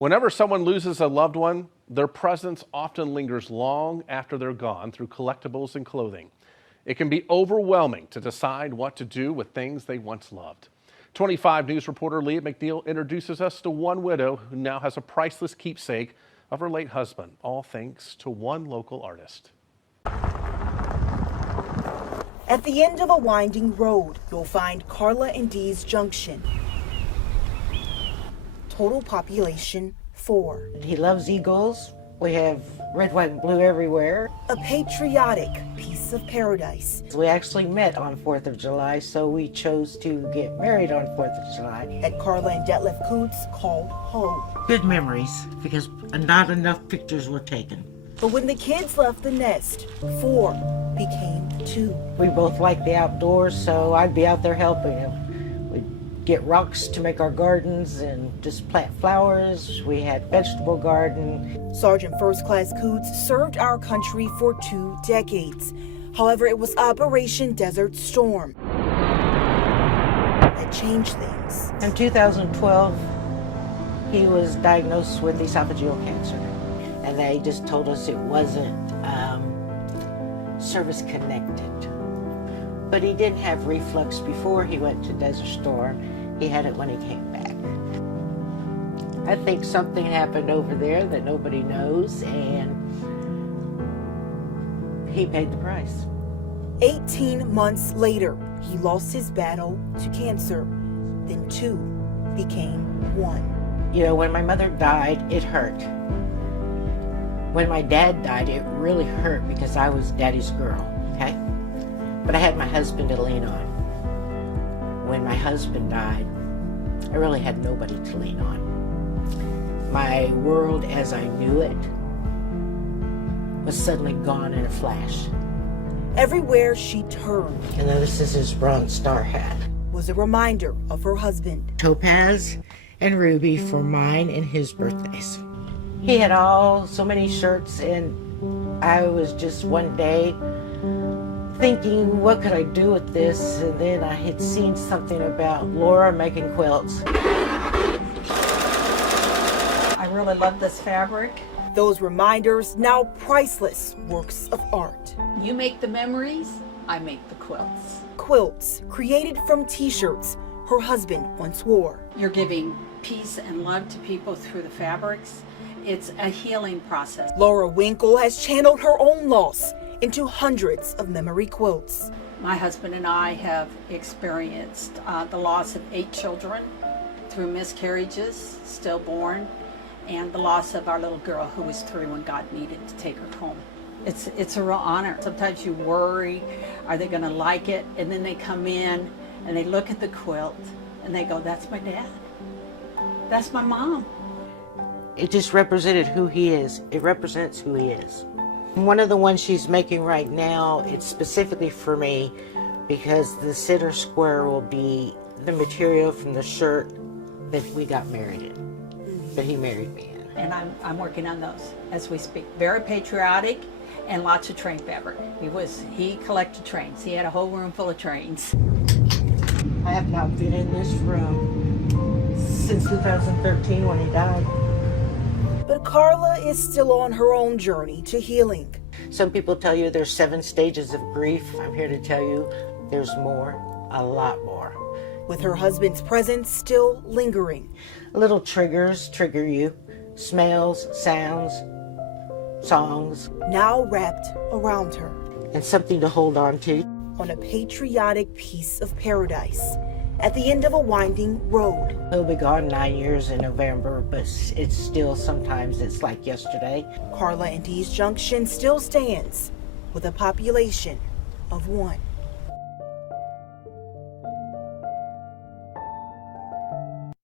Whenever someone loses a loved one, their presence often lingers long after they're gone through collectibles and clothing. It can be overwhelming to decide what to do with things they once loved. 25 News reporter Leah McNeil introduces us to one widow who now has a priceless keepsake of her late husband, all thanks to one local artist. At the end of a winding road, you'll find Carla and Dee's Junction. Total population 4. He loves eagles. We have red, white, and blue everywhere. A patriotic piece of paradise. We actually met on 4th of July, so we chose to get married on 4th of July. That Carla and Detlef Quilts called home. Good memories, because not enough pictures were taken. But when the kids left the nest, 4 became 2. We both like the outdoors, so I'd be out there helping him. We'd get rocks to make our gardens and just plant flowers. We had vegetable garden. Sergeant First Class Coots served our country for 2 decades. However, it was Operation Desert Storm that changed things. In 2012, he was diagnosed with esophageal cancer. And they just told us it wasn't service connected. But he didn't have reflux before he went to Desert Storm. He had it when he came back. I think something happened over there that nobody knows, and he paid the price. 18 months later, he lost his battle to cancer. Then 2 became 1. You know, when my mother died, it hurt. When my dad died, it really hurt because I was daddy's girl, okay? But I had my husband to lean on. When my husband died, I really had nobody to lean on. My world as I knew it was suddenly gone in a flash. Everywhere she turned, And then this is his Bronze Star hat. was a reminder of her husband. Topaz and ruby for mine and his birthdays. He had so many shirts, and I was just one day thinking, what could I do with this? And then I had seen something about Laura making quilts. I really love this fabric. Those reminders, now priceless works of art. You make the memories, I make the quilts. Quilts, created from t-shirts her husband once wore. You're giving peace and love to people through the fabrics. It's a healing process. Laura Winkle has channeled her own loss into hundreds of memory quilts. My husband and I have experienced the loss of 8 children through miscarriages, stillborn, and the loss of our little girl who was 3 when God needed to take her home. It's a real honor. Sometimes you worry, are they going to like it? And then they come in and they look at the quilt and they go, that's my dad. That's my mom. It just represented who he is. It represents who he is. One of the ones she's making right now, it's specifically for me because the center square will be the material from the shirt that we got married in, that he married me in. And I'm working on those as we speak. Very patriotic and lots of train fabric. He collected trains. He had a whole room full of trains. I have not been in this room since 2013 when he died. But Carla is still on her own journey to healing. Some people tell you there's 7 stages of grief. I'm here to tell you there's more, a lot more. With her husband's presence still lingering. Little triggers trigger you. Smells, sounds, songs. Now wrapped around her. And something to hold on to. On a patriotic piece of paradise. At the end of a winding road. He'll be gone 9 years in November, but it's still, sometimes it's like yesterday. Carla and Dee's Junction still stands with a population of 1.